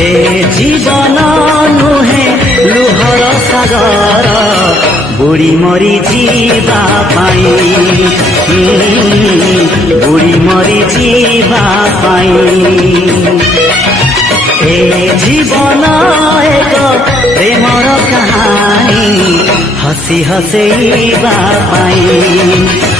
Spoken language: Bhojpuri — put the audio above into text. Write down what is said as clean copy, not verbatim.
ए जीवन नुहे लुहर सागर बुढ़ी मरी जीवा पाई बुढ़ी मरी जीवा पाई ए जीवन एक प्रेमर कहानी हसी हसैबा पाई